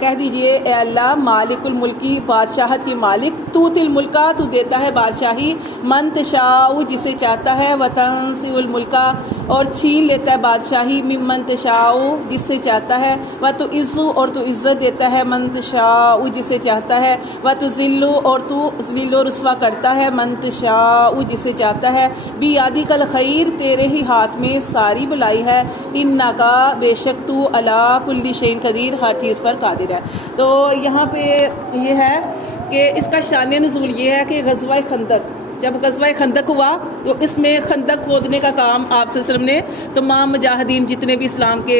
کہہ دیجئے اے اللہ مالک الملکی بادشاہت کی مالک، تو تل ملکا تو دیتا ہے بادشاہی، من تشاء جسے چاہتا ہے، وتنزع الملکا اور چھین لیتا ہے بادشاہی، ممن تشاء جس سے چاہتا ہے، وتعز اور تو عزت دیتا ہے، من تشاء جسے چاہتا ہے، وتذل اور تو ذلیل و رسوا کرتا ہے، من تشاء جسے چاہتا ہے، بیادک الخیر تیرے ہی ہاتھ میں ساری بھلائی ہے، انکا بے شک تو علی کل شیء قدیر ہر چیز پر قادر ہے۔ تو یہاں پہ یہ ہے کہ اس کا شان نزول یہ ہے کہ غزوہ خندق، جب غزوہ خندق ہوا تو اس میں خندق کھودنے کا کام آپ صلی اللہ علیہ وسلم نے تمام مجاہدین جتنے بھی اسلام کے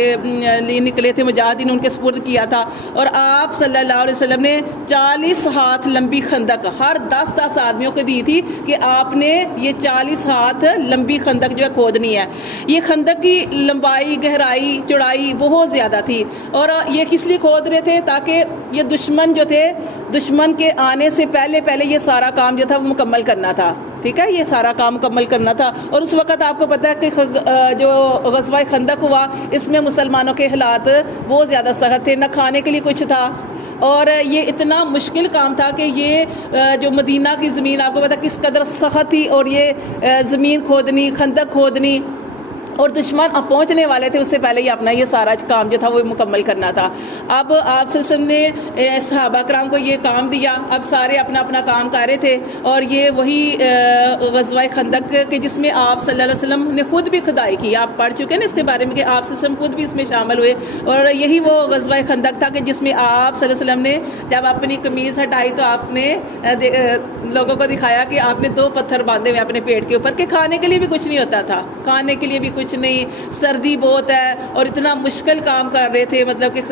لیے نکلے تھے مجاہدین ان کے سپرد کیا تھا، اور آپ صلی اللہ علیہ وسلم نے 40 ہاتھ لمبی خندق ہر 10 آدمیوں کو دی تھی کہ آپ نے یہ 40 ہاتھ لمبی خندق جو ہے کھودنی ہے۔ یہ خندق کی لمبائی گہرائی چوڑائی بہت زیادہ تھی، اور یہ کس لیے کھود رہے تھے؟ تاکہ یہ دشمن جو تھے، دشمن کے آنے سے پہلے یہ سارا کام جو تھا وہ مکمل کرنا تھا، ٹھیک ہے، یہ سارا کام مکمل کرنا تھا۔ اور اس وقت آپ کو پتہ ہے کہ جو غزوہ خندق ہوا اس میں مسلمانوں کے حالات بہت زیادہ سخت تھے، نہ کھانے کے لیے کچھ تھا، اور یہ اتنا مشکل کام تھا کہ یہ جو مدینہ کی زمین آپ کو پتہ کس قدر سخت تھی، اور یہ زمین کھودنی، خندق کھودنی، اور دشمن اب پہنچنے والے تھے، اس سے پہلے ہی اپنا یہ سارا کام جو تھا وہ مکمل کرنا تھا۔ اب آپ صلی اللہ علیہ وسلم نے صحابہ کرام کو یہ کام دیا، اب سارے اپنا اپنا کام کر رہے تھے، اور یہ وہی غزوہ خندق کہ جس میں آپ صلی اللہ علیہ وسلم نے خود بھی کھدائی کی، آپ پڑھ چکے ہیں نا اس کے بارے میں کہ آپ صلی اللہ علیہ وسلم خود بھی اس میں شامل ہوئے، اور یہی وہ غزوہ خندق تھا کہ جس میں آپ صلی اللہ علیہ وسلم نے جب اپنی قمیض ہٹائی تو آپ نے لوگوں کو دکھایا کہ آپ نے 2 پتھر باندھے ہوئے اپنے پیٹ کے اوپر، کہ کھانے کے لیے بھی کچھ نہیں ہوتا تھا، کھانے کے لیے بھی کچھ نہیں، سردی بہت ہے، اور اتنا مشکل کام کر رہے تھے، مطلب کہ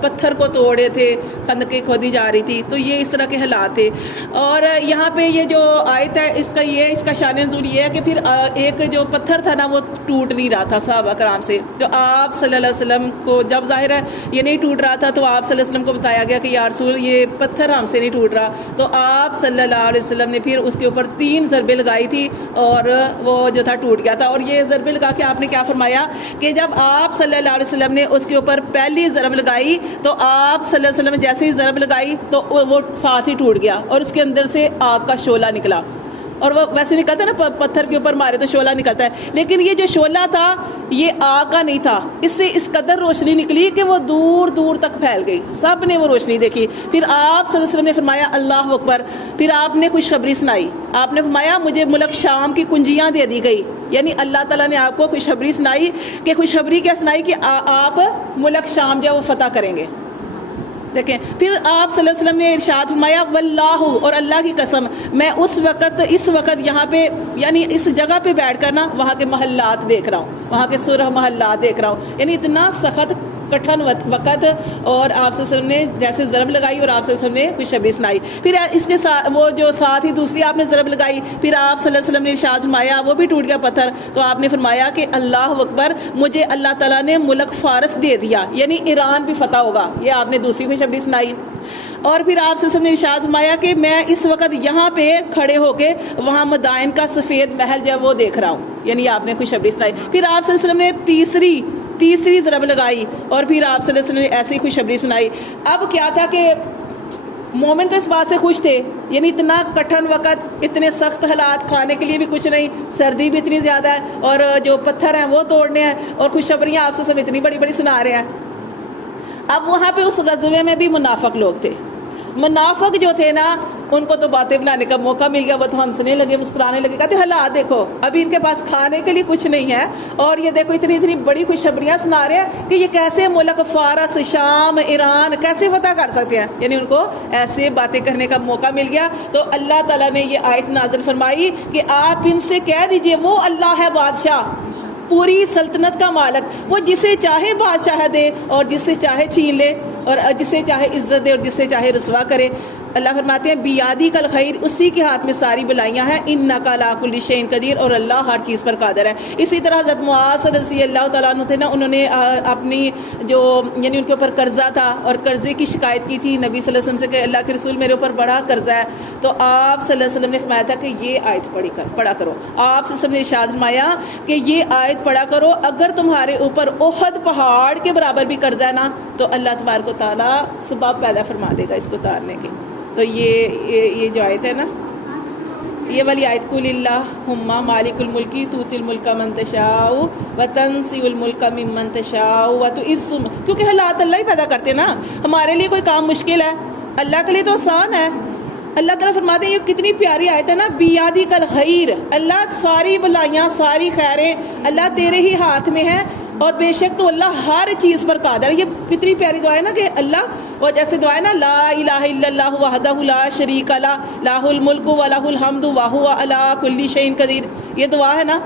پتھر کو توڑے تھے، خندقیں کھودی جا رہی تھی، تو یہ اس طرح کے حالات تھے۔ اور یہاں پہ یہ جو آیت ہے اس کا شان نزول یہ ہے کہ پھر ایک جو پتھر تھا نا وہ ٹوٹ نہیں رہا تھا صحابہ کرام سے، تو آپ صلی اللہ علیہ وسلم کو جب ظاہر ہے یہ نہیں ٹوٹ رہا تھا تو آپ صلی اللہ علیہ وسلم کو بتایا گیا کہ یا رسول یہ پتھر ہم سے نہیں ٹوٹ رہا، تو آپ صلی اللہ علیہ وسلم نے پھر اس کے اوپر 3 ضربیں لگائی تھی اور وہ جو تھا ٹوٹ گیا تھا۔ اور یہ ضربیں لگا کے آپ نے کیا فرمایا کہ جب آپ صلی اللہ علیہ وسلم نے اس کے اوپر پہلی ضرب لگائی تو آپ صلی اللہ علیہ وسلم نے جیسے ہی ضرب لگائی تو وہ ساتھ ہی ٹوٹ گیا، اور اس کے اندر سے آگ کا شعلہ نکلا، اور وہ ویسے نکلتا ہے نا پتھر کے اوپر مارے تو شعلہ نکلتا ہے، لیکن یہ جو شعلہ تھا یہ آگ کا نہیں تھا، اس سے اس قدر روشنی نکلی کہ وہ دور دور تک پھیل گئی، سب نے وہ روشنی دیکھی۔ پھر آپ صلی اللہ علیہ وسلم نے فرمایا اللہ اکبر، پھر آپ نے خوشخبری سنائی، آپ نے فرمایا مجھے ملک شام کی کنجیاں دے دی گئی، یعنی اللہ تعالیٰ نے آپ کو خوشخبری سنائی، کہ خوشخبری کیا سنائی کہ آپ ملک شام جو ہے وہ فتح کریں گے۔ دیکھیں پھر آپ صلی اللہ علیہ وسلم نے ارشاد فرمایا واللہ، اور اللہ کی قسم میں اس وقت یہاں پہ یعنی اس جگہ پہ بیٹھ کر نا وہاں کے محلات دیکھ رہا ہوں، وہاں کے سرخ محلات دیکھ رہا ہوں، یعنی اتنا سخت کٹھن وقت، اور آپ صلی اللہ علیہ وسلم نے جیسے ضرب لگائی اور آپ صلی اللہ علیہ وسلم نے خوشخبری سنائی، پھر اس کے ساتھ وہ جو ساتھ ہی دوسری آپ نے ضرب لگائی، پھر آپ صلی اللہ علیہ وسلم نے ارشاد فرمایا وہ بھی ٹوٹ گیا پتھر، تو آپ نے فرمایا کہ اللہ اکبر مجھے اللہ تعالیٰ نے ملک فارس دے دیا، یعنی ایران بھی فتح ہوگا، یہ آپ نے دوسری خوشخبری سنائی۔ اور پھر آپ صلی اللہ علیہ وسلم نے ارشاد فرمایا کہ میں اس وقت یہاں پہ کھڑے ہو کے وہاں مدائن کا سفید محل جو ہے وہ دیکھ رہا ہوں، یعنی آپ نے خوشخبری سنائی۔ پھر آپ صلی اللہ علیہ وسلم نے تیسری ضرب لگائی، اور پھر آپ صلی اللہ علیہ وسلم نے ایسی خوشخبری سنائی۔ اب کیا تھا کہ مومن تو اس بات سے خوش تھے، یعنی اتنا کٹھن وقت، اتنے سخت حالات، کھانے کے لیے بھی کچھ نہیں، سردی بھی اتنی زیادہ ہے، اور جو پتھر ہیں وہ توڑنے ہیں، اور خوشخبریاں آپ سے اتنی بڑی بڑی سنا رہے ہیں۔ اب وہاں پہ اس غزوے میں بھی منافق لوگ تھے، منافق جو تھے نا ان کو تو باتیں بنانے کا موقع مل گیا، وہ تو ہنسنے لگے، مسکرانے لگے، کہتے حالات دیکھو ابھی ان کے پاس کھانے کے لیے کچھ نہیں ہے، اور یہ دیکھو اتنی بڑی خوشخبریاں سنا رہے ہیں کہ یہ کیسے ملک فارس، شام، ایران کیسے فتح کر سکتے ہیں، یعنی ان کو ایسے باتیں کرنے کا موقع مل گیا۔ تو اللہ تعالیٰ نے یہ آیت نازل فرمائی کہ آپ ان سے کہہ دیجئے وہ اللہ ہے بادشاہ، پوری سلطنت کا مالک، وہ جسے چاہے بادشاہ دے اور جسے چاہے چھین لے، اور جسے چاہے عزت دے اور جسے چاہے رسوا کرے۔ اللہ فرماتے ہیں بیادی کل خیر، اسی کے ہاتھ میں ساری بلائیاں ہیں، انک علی کل شیء قدیر، اور اللہ ہر چیز پر قادر ہے۔ اسی طرح حضرت معاذ رضی اللہ تعالیٰ عنہ تھے نا، انہوں نے اپنی جو یعنی ان کے اوپر قرضہ تھا اور قرضے کی شکایت کی تھی نبی صلی اللہ علیہ وسلم سے کہ اللہ کے رسول میرے اوپر بڑا قرضہ ہے، تو آپ صلی اللہ علیہ وسلم نے فرمایا تھا کہ یہ آیت پڑھا کرو۔ آپ صلی اللہ علیہ وسلم نے ارشاد فرمایا کہ یہ آیت پڑھا کرو، اگر تمہارے اوپر احد پہاڑ کے برابر بھی قرضہ ہے نا تو اللہ تبارک و تعالیٰ سبب پیدا فرما دے گا اس کو اتارنے کے۔ تو یہ جو آیت ہے نا، یہ والی آیت قل اللہم مالک الملک تؤتی الملک من تشاء وتنزع الملک ممن تشاء وتعز، کیونکہ حالات اللہ ہی پیدا کرتے ہیں نا، ہمارے لیے کوئی کام مشکل ہے، اللہ کے لیے تو آسان ہے۔ اللہ تعالیٰ فرماتے ہیں یہ کتنی پیاری آیت ہے نا، بیادی کل خیر، اللہ ساری بلائیاں ساری خیریں اللہ تیرے ہی ہاتھ میں ہیں، اور بے شک تو اللہ ہر چیز پر قادر ہے۔ یہ کتنی پیاری دعا ہے نا کہ اللہ، اور جیسے دعا ہے نا لا الہ الا اللہ وحدہ لا شریک لہ لہ الملک ولہ الحمد وہو علی کل شیء قدیر، یہ دعا ہے نا،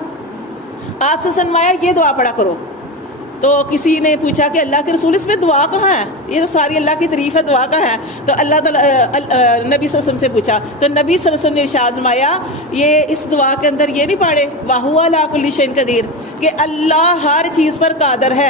آپ سے سنوایا یہ دعا پڑھا کرو۔ تو کسی نے پوچھا کہ اللہ کے رسول اس میں دعا کہاں ہے، یہ تو ساری اللہ کی تعریف ہے، دعا کہاں ہے؟ تو اللہ تعالیٰ نبی صلی اللہ علیہ وسلم سے پوچھا تو نبی صلی اللہ علیہ وسلم نے ارشاد فرمایا یہ اس دعا کے اندر یہ نہیں پڑھے وَهُوَ عَلَىٰ كُلِّ شَيْءٍ قَدِيرٌ کہ اللہ ہر چیز پر قادر ہے،